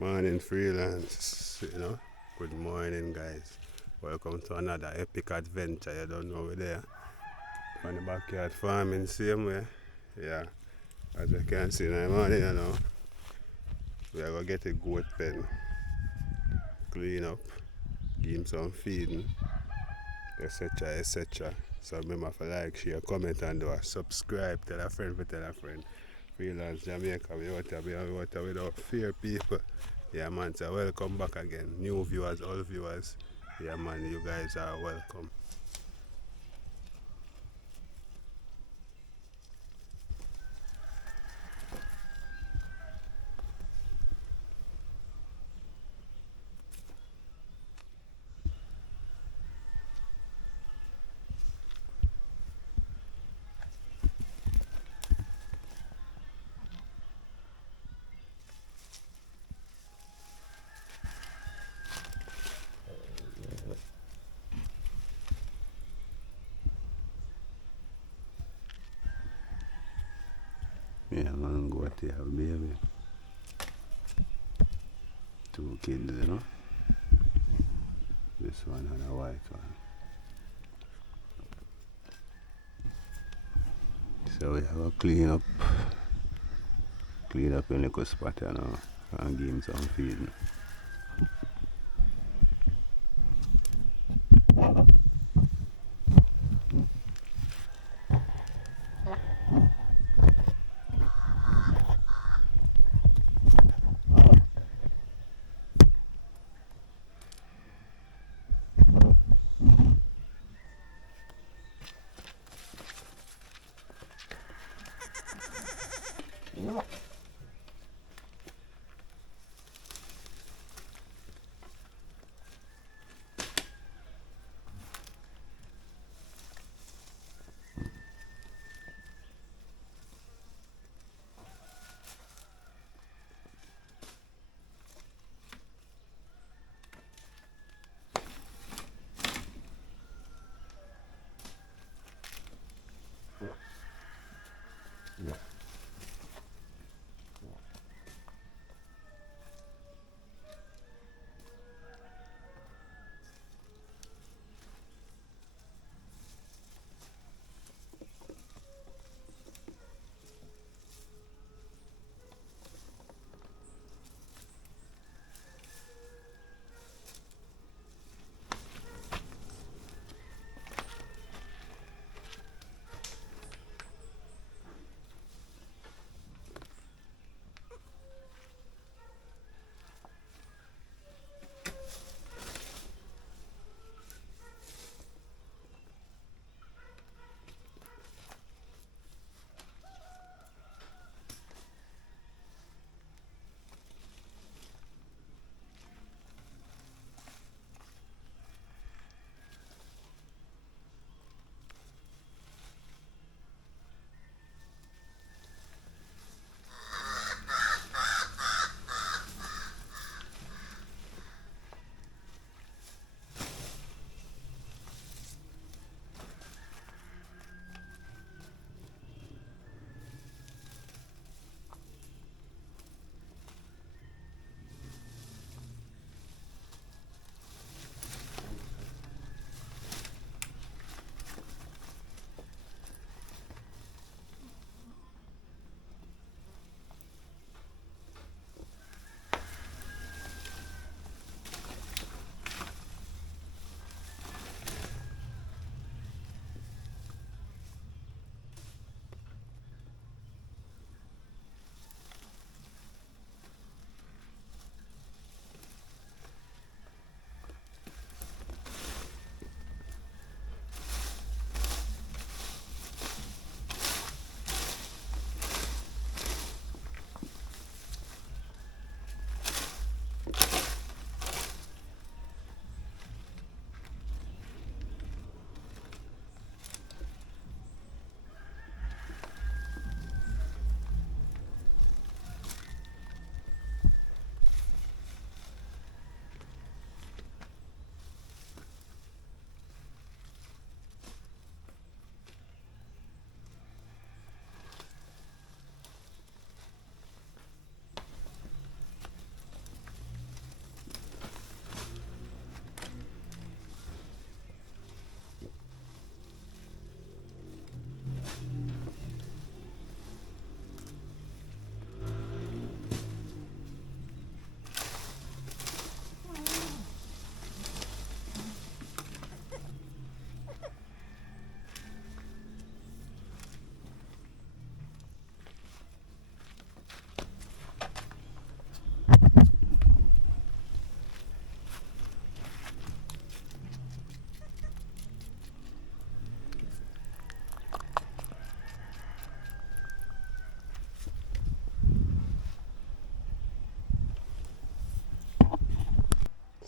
Morning, freelance. Good morning, guys. Welcome to another epic adventure. You don't know we're there. On the backyard farming, same way. Yeah, as you can see in the morning, we are going to get a goat pen, clean up, give him some feeding, etc. etc. So remember to like, share, comment, and do a subscribe. Tell a friend, tell a friend. Freelance Jamaica, we out without fear, people. Yeah, man, so welcome back again. New viewers, all viewers. Yeah, man, you guys are welcome. Yeah, man, go to have baby. Two kids. This one and a white one. So we have a clean up in the spot, and give him some feeding.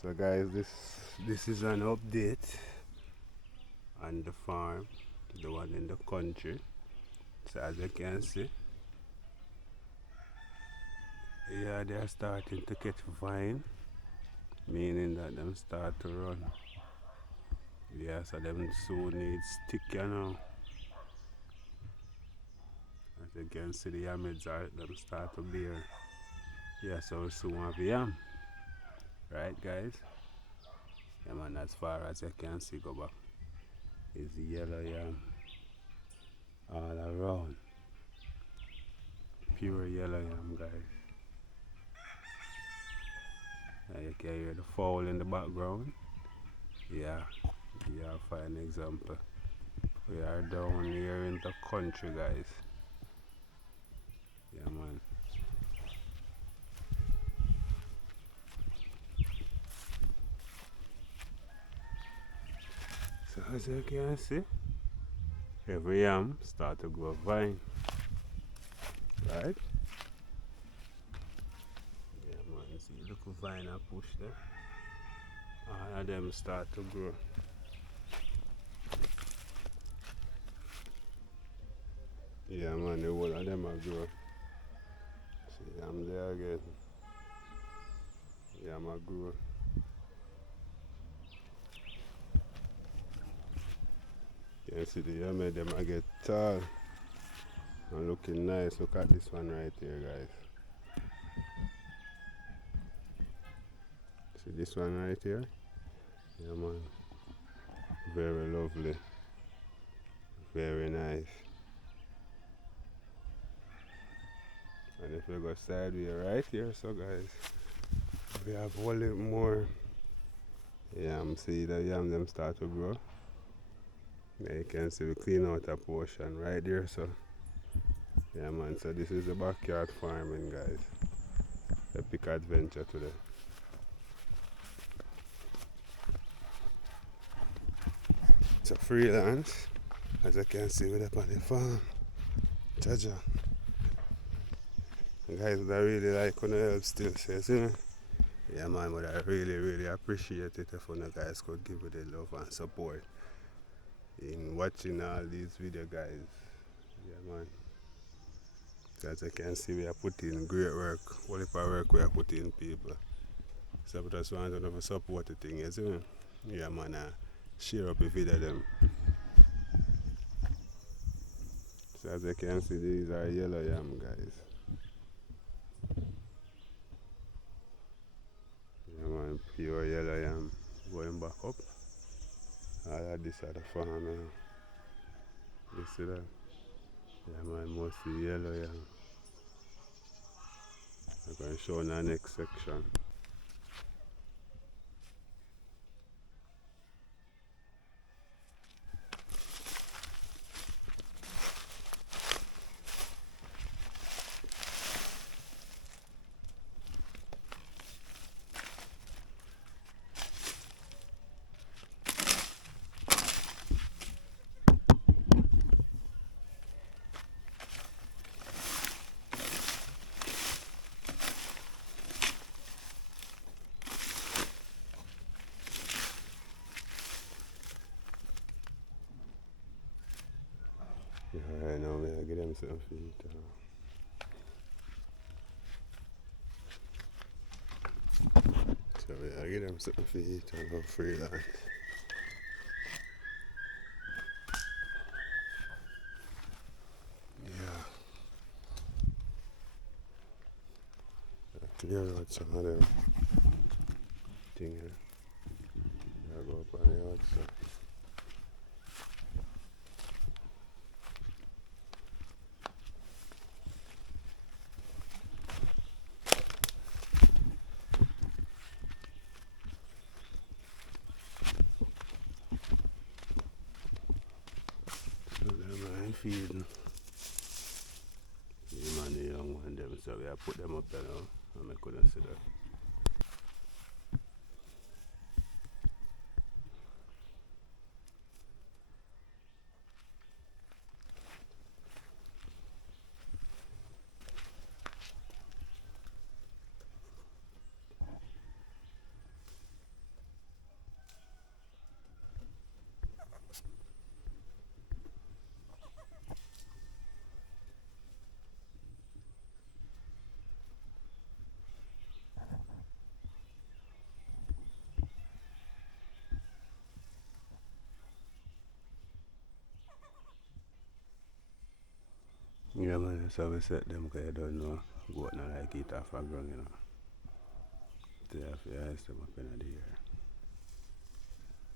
So guys, this is an update on the farm, the one in the country. So as you can see, yeah, they are starting to catch vine, meaning that them start to run. Yeah, so them soon need stick, you know. As you can see, the yamids are them start to bear. Yeah, so we soon have yam, right, guys? Yeah, man. As far as you can see, go back is yellow yam all around. Pure yellow yam, guys. And you can hear the fowl in the background. Yeah, yeah, for an example. We are down here in the country, guys. Yeah, man. So as you can see, every yam start to grow vine, right? Yeah, man. See, look at vine I push there. All of them start to grow. Yeah, man. The whole of them are grow. See, I'm there again. Yeah, I'm a grow. You can see the yam, them I get tall and looking nice. Look at this one right here, guys. See this one right here? Yeah, man. Very lovely. Very nice. And if we go side way right here, so guys, we have a little more yam. See the yam them start to grow. Now you can see we clean out a portion right there, so yeah, man. So this is the backyard farming, guys. Epic adventure today. It's a freelance, as you can see, we're up on the farm. Jaja. Guys, would I really like when help still says, you know? Yeah, man, but I really appreciate it if you guys could give it the love and support in watching all these video, guys. Yeah, man. As you can see, we are putting great work. What if I work we are putting people? So I just want to support the thing, you see? Yeah, man, share up the video them. So as you can see, these are yellow yam, guys. Yeah, man, pure yellow yam. Going back up. All of this are the farm now. You see that? Yeah, man, mostly yellow yam. I'm going to show in the next section. Yeah, right now, man, I get them some feet. So, yeah, I get them something to eat and go freelance. Yeah. Clear out some of them thing here. I go up on the outside. So them are feeding. The man, the young one, them, so we have put them up there now, and I couldn't see that. So we set them because you don't know goat not like eat off a ground, you know. They have to ice them up in the air.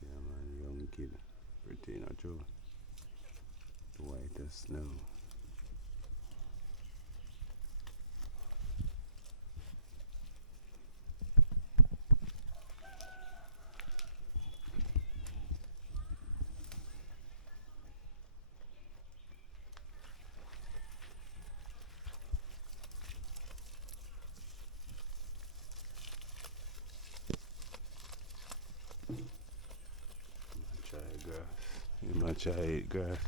Yeah man, young kid. Pretty not true. White as snow. Try grass. You might try eat grass.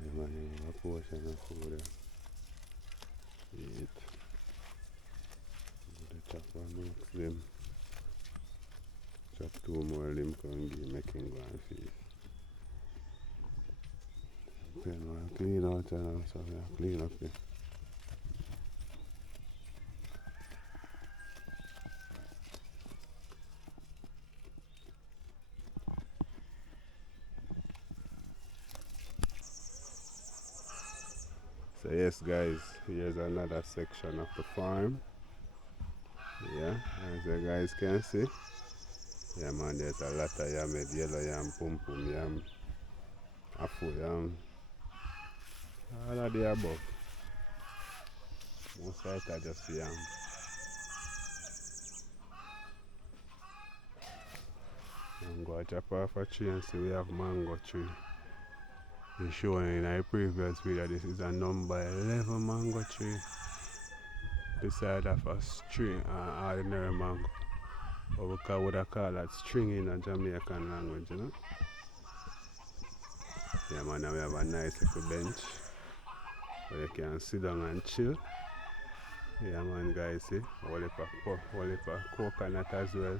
Yeah man, you have a portion of food there. Eat. The chop one looks them. Chop two more limb can give make him go and feed. Then we'll clean out and so we clean up there. So yes guys, here's another section of the farm. Yeah, as you guys can see. Yeah man, there's a lot of yam, yellow yam, pum pum yam, apple yam, all of the above. Most of it are just yam. I'm going to chop off a tree and see we have mango tree. It's showing in our previous video this is a number 11 mango tree. Beside of a string, ordinary mango. But we would call that string in a Jamaican language, you know. Yeah man, now we have a nice little bench where you can sit down and chill. Yeah man guys, see, whole heap of coconut as well.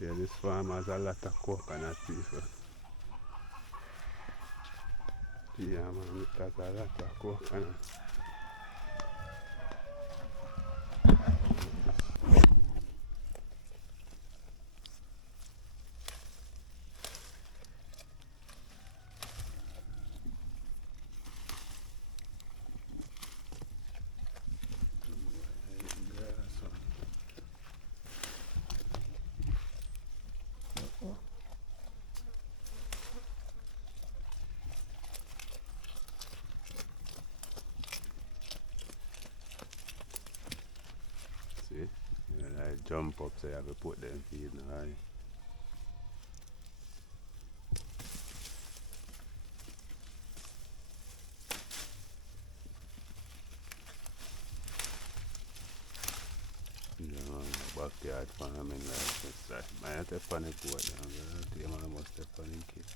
Yeah, this farm has a lot of coconut people. Yeah man, it has a lot of coconut. See, you know, like jump up so you have to put them feet in the eye. You know, backyard farming like this. I have to panic what now, the man must have panic it.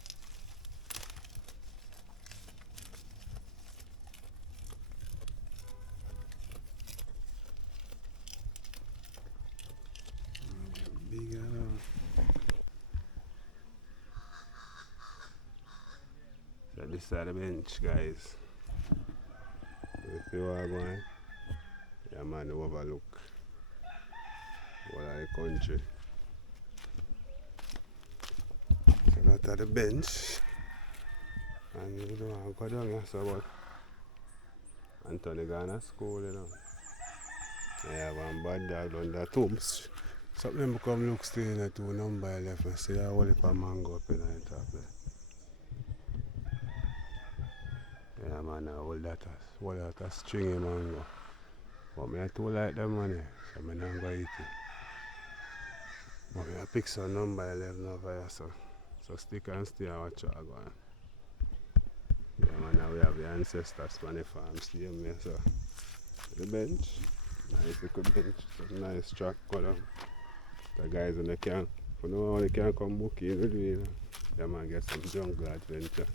Big So this is the bench guys. If you are going, yeah man, overlook what are the country. So that's the bench. And you don't want to go down here, so but Anthony gone to school, you know. I have one bad dog on the tombs. Something come look still in the 2 number 11. See a whole heap of mango up in the top there. Yeah man, I hold that a stringy mango. But me I too like them money, so I'm not going to eat it. But I pick some number 11 over here, so stick and stay and watch what I go on. Yeah man, now we have the ancestors on the farm staying there, so the bench, nice little bench, some nice track column. The guys in the camp, for now they can't come book in, you know. Yeah man, get some jungle adventure.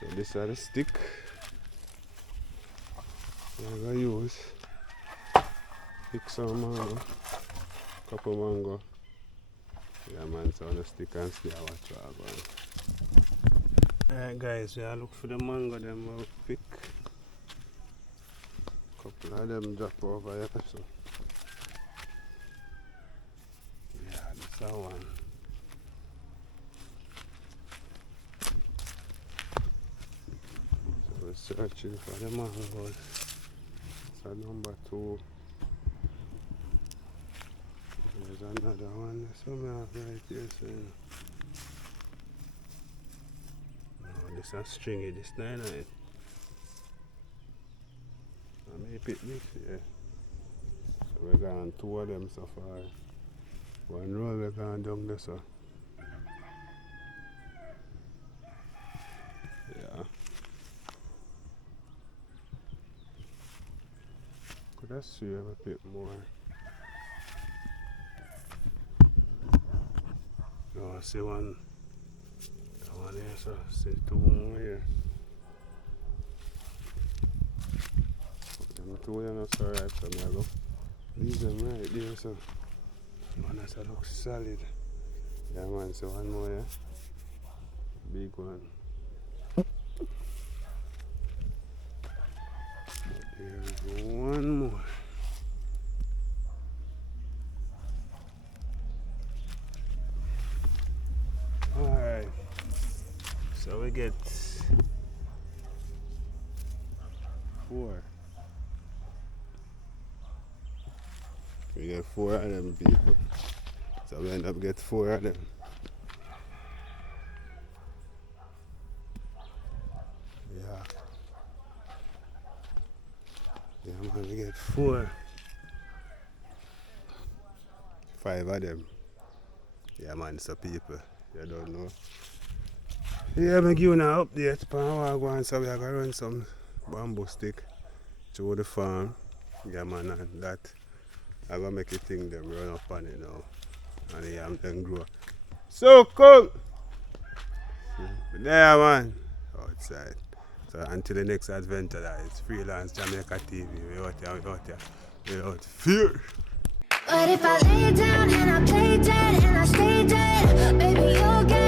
So this is the stick I'm going to use. Pick some mango, couple mango. Yeah man, so on the stick and stay and watch what I go on. Alright guys, we are look for the mango them we'll pick. Couple of them drop over here, so yeah, this is one. So we're searching for the mangoes. So number 2. There's another one somewhere right here, so you know. No, this is stringy, this 9. I may pick this, yeah. So we're going 2 of them so far. One roll we're going down there, so. Yeah. Could I see if I pick more? No, I see one. That one here, so I see 2 more here. Them 2 are not so ripe, so I go leave them right there, so. One that looks solid. Yeah man, so one more, yeah. Big one. There's one more. Alright. So we get 4. We get 4 of them people. So we end up get 4 of them. Yeah. Yeah man, we get 4. 5 of them. Yeah man, so people, you don't know. Yeah, I'm giving you an update on how I go on, so we are going to run some bamboo stick through the farm. Yeah man, and that I'm going to make a thing them run up on it now. And the yam then grow. So come! There man, outside. So until the next adventure, that is Freelance Jamaica TV. We out fear. But if I lay down and I play dead and I stay dead, baby, you'll get